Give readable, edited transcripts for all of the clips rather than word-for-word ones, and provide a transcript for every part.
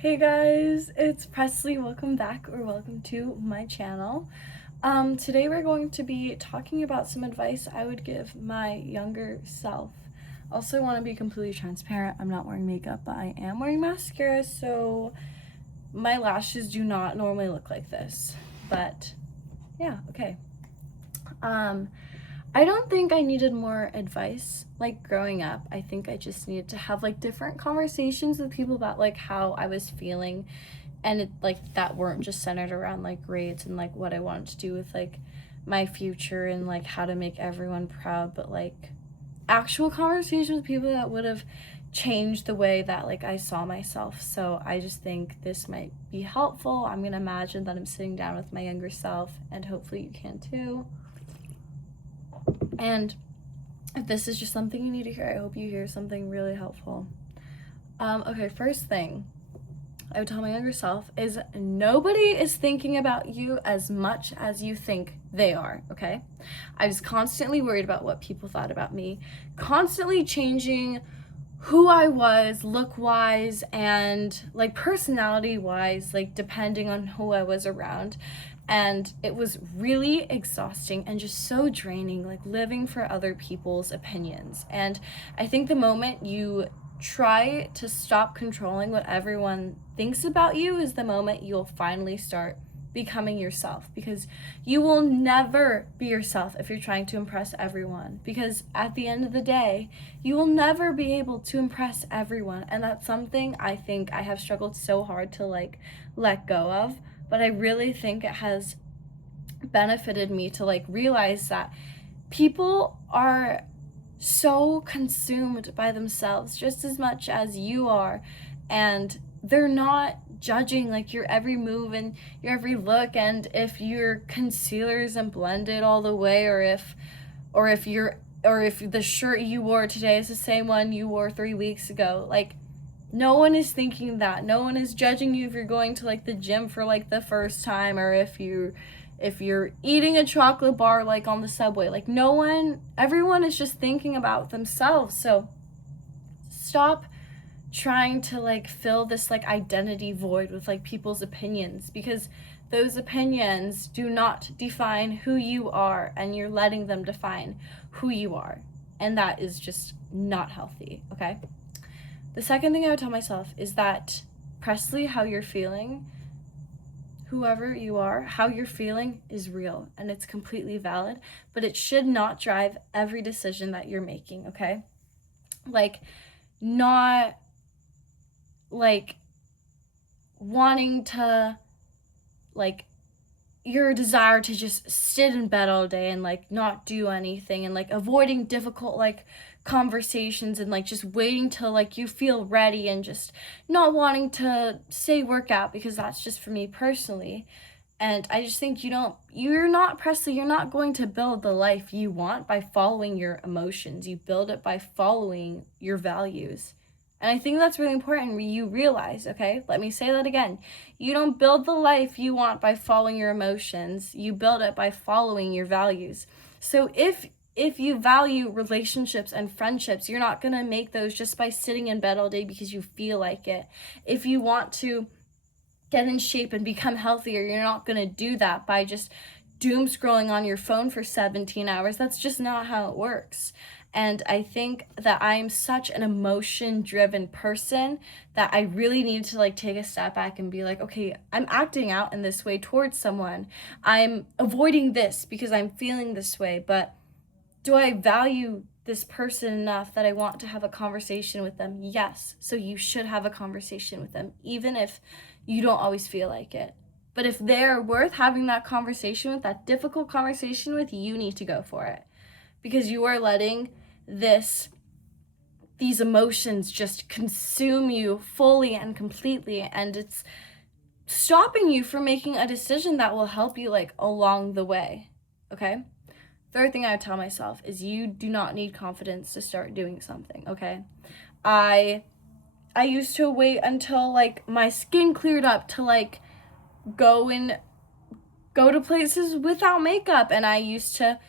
Hey guys, it's Presley. Welcome back or welcome to my channel. Today we're going to be talking about some advice I would give my younger self. Also want to be completely transparent. I'm not wearing makeup, but I am wearing mascara, so my lashes do not normally look like this. But yeah, okay. I don't think I needed more advice like growing up. I think I just needed to have like different conversations with people about like how I was feeling, and it like that weren't just centered around like grades and like what I wanted to do with like my future and like how to make everyone proud, but like actual conversations with people that would have changed the way that like I saw myself. So I just think this might be helpful. I'm gonna imagine that I'm sitting down with my younger self, and hopefully you can too. And if this is just something you need to hear, I hope you hear something really helpful. Okay, first thing I would tell my younger self is nobody is thinking about you as much as you think they are, okay? I was constantly worried about what people thought about me, constantly changing who I was look wise and like personality wise, like depending on who I was around. And it was really exhausting and just so draining, like living for other people's opinions. And I think the moment you try to stop controlling what everyone thinks about you is the moment you'll finally start becoming yourself, because you will never be yourself if you're trying to impress everyone, because at the end of the day you will never be able to impress everyone, and that's something I think I have struggled so hard to like let go of. But I really think it has benefited me to like realize that people are so consumed by themselves just as much as you are, and they're not judging like your every move and your every look, and if your concealer isn't blended all the way, or if the shirt you wore today is the same one you wore 3 weeks ago. Like, no one is thinking that. No one is judging you if you're going to like the gym for like the first time, or if you're eating a chocolate bar like on the subway. Like, no one, everyone is just thinking about themselves. So stop trying to like fill this like identity void with like people's opinions, because those opinions do not define who you are, and you're letting them define who you are, and that is just not healthy. Okay, the second thing I would tell myself is that, Presley, how you're feeling, whoever you are, how you're feeling is real and it's completely valid, but it should not drive every decision that you're making, okay? Like, not like wanting to, like, your desire to just sit in bed all day and like not do anything, and like avoiding difficult like conversations, and like just waiting till like you feel ready, and just not wanting to say workout, because that's just for me personally. And I just think you're not, Presley, you're not going to build the life you want by following your emotions. You build it by following your values. And I think that's really important you realize, okay? Let me say that again. You don't build the life you want by following your emotions. You build it by following your values. So if you value relationships and friendships, you're not going to make those just by sitting in bed all day because you feel like it. If you want to get in shape and become healthier, you're not going to do that by just doom scrolling on your phone for 17 hours. That's just not how it works. And I think that I'm such an emotion driven person that I really need to like take a step back and be like, okay, I'm acting out in this way towards someone. I'm avoiding this because I'm feeling this way, but do I value this person enough that I want to have a conversation with them? Yes. So you should have a conversation with them, even if you don't always feel like it. But if they're worth having that conversation with, that difficult conversation with, you need to go for it, because you are letting these emotions just consume you fully and completely, and it's stopping you from making a decision that will help you like along the way. Okay? Third thing I would tell myself is you do not need confidence to start doing something, okay? I used to wait until like my skin cleared up to like go to places without makeup, and I used to,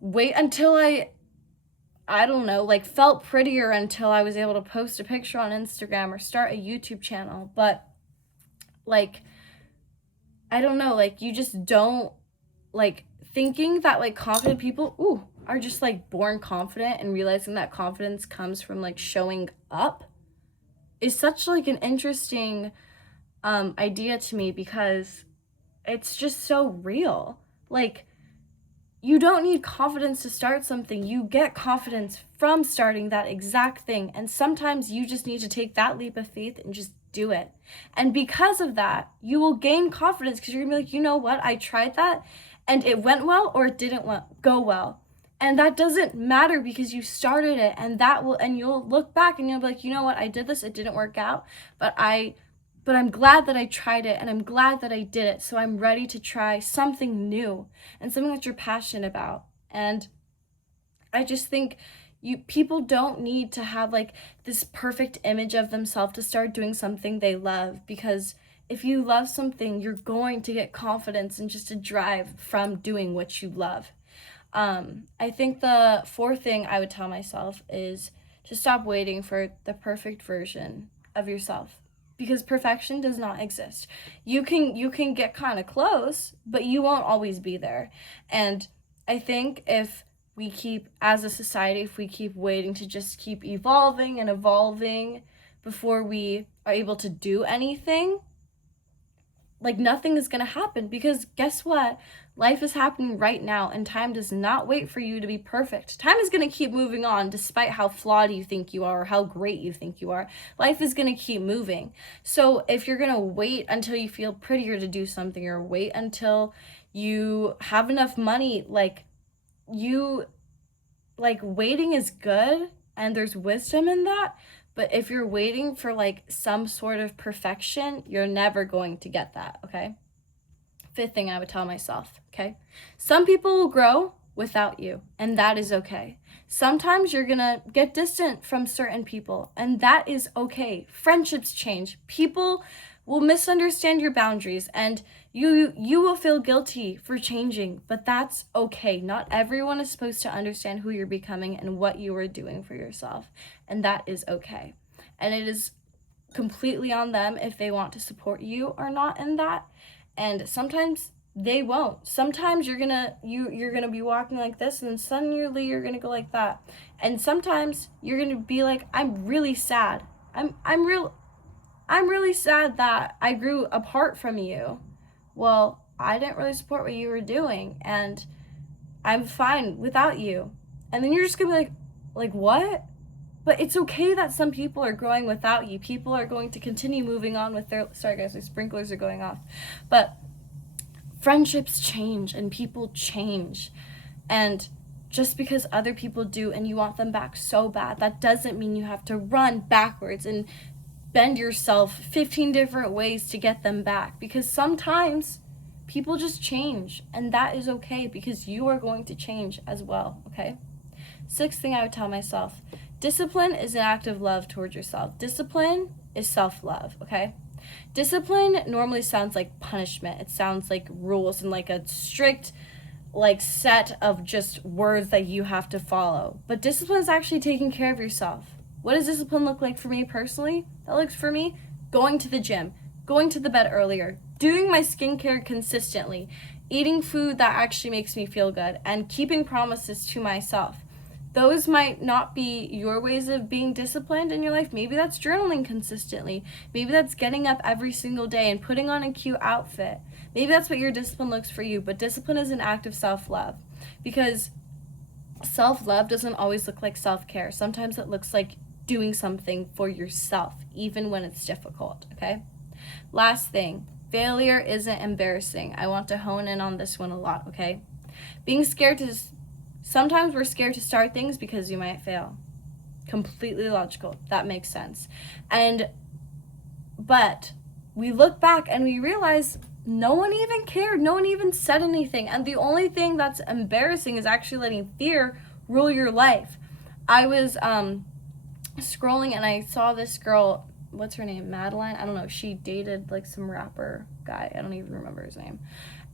wait until I don't know, like felt prettier until I was able to post a picture on Instagram or start a YouTube channel. But like, I don't know, like you just don't, like, thinking that like confident people are just like born confident, and realizing that confidence comes from like showing up is such like an interesting idea to me, because it's just so real. Like, you don't need confidence to start something. You get confidence from starting that exact thing. And sometimes you just need to take that leap of faith and just do it. And because of that, you will gain confidence, because you're gonna be like, you know what? I tried that and it went well, or it didn't go well. And that doesn't matter, because you started it, and and you'll look back and you'll be like, you know what? I did this, it didn't work out, but I'm glad that I tried it, and I'm glad that I did it. So I'm ready to try something new and something that you're passionate about. And I just think people don't need to have like this perfect image of themselves to start doing something they love, because if you love something, you're going to get confidence and just a drive from doing what you love. I think the fourth thing I would tell myself is to stop waiting for the perfect version of yourself, because perfection does not exist. You can get kind of close, but you won't always be there. And I think if we keep, as a society, if we keep waiting to just keep evolving and evolving before we are able to do anything, like nothing is going to happen, because guess what? Life is happening right now, and time does not wait for you to be perfect. Time is going to keep moving on despite how flawed you think you are or how great you think you are. Life is going to keep moving. So if you're going to wait until you feel prettier to do something, or wait until you have enough money, waiting is good and there's wisdom in that. But if you're waiting for like some sort of perfection, you're never going to get that, okay? Fifth thing I would tell myself, okay? Some people will grow without you, and that is okay. Sometimes you're gonna get distant from certain people, and that is okay. Friendships change. People will misunderstand your boundaries, and you will feel guilty for changing, but that's okay. Not everyone is supposed to understand who you're becoming and what you are doing for yourself, and that is okay. And it is completely on them if they want to support you or not in that. And sometimes they won't. Sometimes you're gonna be walking like this, and then suddenly you're gonna go like that. And sometimes you're gonna be like, I'm really sad. I'm really sad that I grew apart from you. Well, I didn't really support what you were doing, and I'm fine without you. And then you're just gonna be like what? But it's okay that some people are growing without you. People are going to continue moving on with their, sorry guys, my sprinklers are going off. But friendships change and people change. And just because other people do and you want them back so bad, that doesn't mean you have to run backwards and bend yourself 15 different ways to get them back. Because sometimes people just change, and that is okay, because you are going to change as well, okay? Sixth thing I would tell myself, discipline is an act of love towards yourself. Discipline is self-love, okay? Discipline normally sounds like punishment. It sounds like rules and like a strict like set of just words that you have to follow. But discipline is actually taking care of yourself. What does discipline look like for me personally? That looks for me going to the gym, going to the bed earlier, doing my skincare consistently, eating food that actually makes me feel good, and keeping promises to myself. Those might not be your ways of being disciplined in your life. Maybe that's journaling consistently. Maybe that's getting up every single day and putting on a cute outfit. Maybe that's what your discipline looks for you. But discipline is an act of self-love, because self-love doesn't always look like self-care. Sometimes it looks like doing something for yourself, even when it's difficult, okay? Last thing, failure isn't embarrassing. I want to hone in on this one a lot, okay? Sometimes we're scared to start things because you might fail. Completely logical. That makes sense. But we look back and we realize no one even cared. No one even said anything. And the only thing that's embarrassing is actually letting fear rule your life. I was scrolling and I saw this girl, what's her name? Madeline? I don't know. She dated like some rapper guy. I don't even remember his name.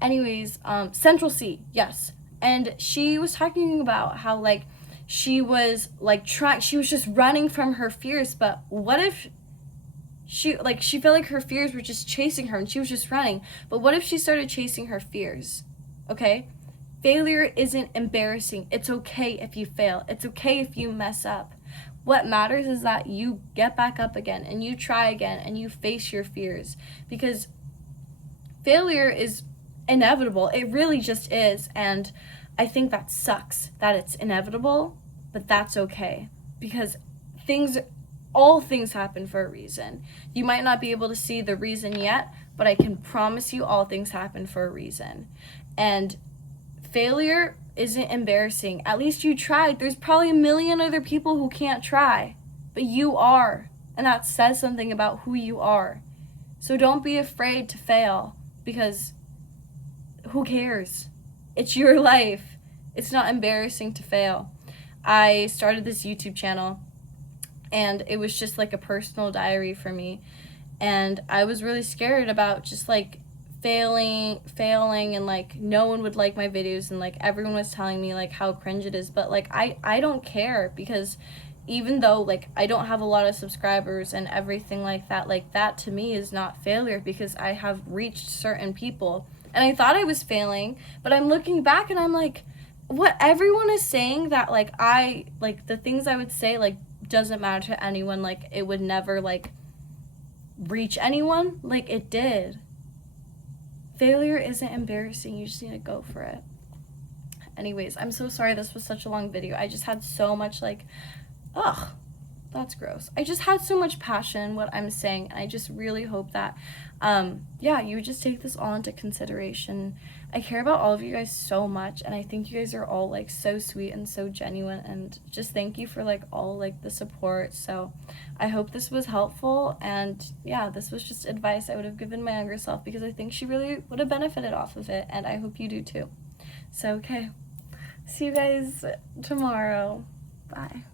Anyways, Central C, yes. And she was talking about how like she was like she was just running from her fears. But what if she felt like her fears were just chasing her and she was just running? But what if she started chasing her fears? Okay? Failure isn't embarrassing. It's okay if you fail. It's okay if you mess up. What matters is that you get back up again and you try again and you face your fears, because failure is inevitable. It really just is. And I think that sucks that it's inevitable, but that's okay, because all things happen for a reason. You might not be able to see the reason yet, but I can promise you all things happen for a reason. And failure isn't embarrassing. At least you tried. There's probably a million other people who can't try, but you are. And that says something about who you are. So don't be afraid to fail, because who cares? It's your life. It's not embarrassing to fail. I started this YouTube channel, and it was just like a personal diary for me. And I was really scared about just like failing, and like no one would like my videos, and like everyone was telling me like how cringe it is. But like I don't care, because even though like I don't have a lot of subscribers and everything like that to me is not failure, because I have reached certain people. And I thought I was failing, but I'm looking back and I'm like, what everyone is saying, that like I like the things I would say like doesn't matter to anyone, like it would never like reach anyone, like it did. Failure isn't embarrassing. You just need to go for it. Anyways, I'm so sorry this was such a long video. I just had so much like, ugh, that's gross. I just had so much passion in what I'm saying, and I just really hope that, yeah, you would just take this all into consideration. I care about all of you guys so much, and I think you guys are all like so sweet and so genuine, and just thank you for like all like the support. So I hope this was helpful, and yeah, this was just advice I would have given my younger self, because I think she really would have benefited off of it, and I hope you do too. So okay, see you guys tomorrow. Bye.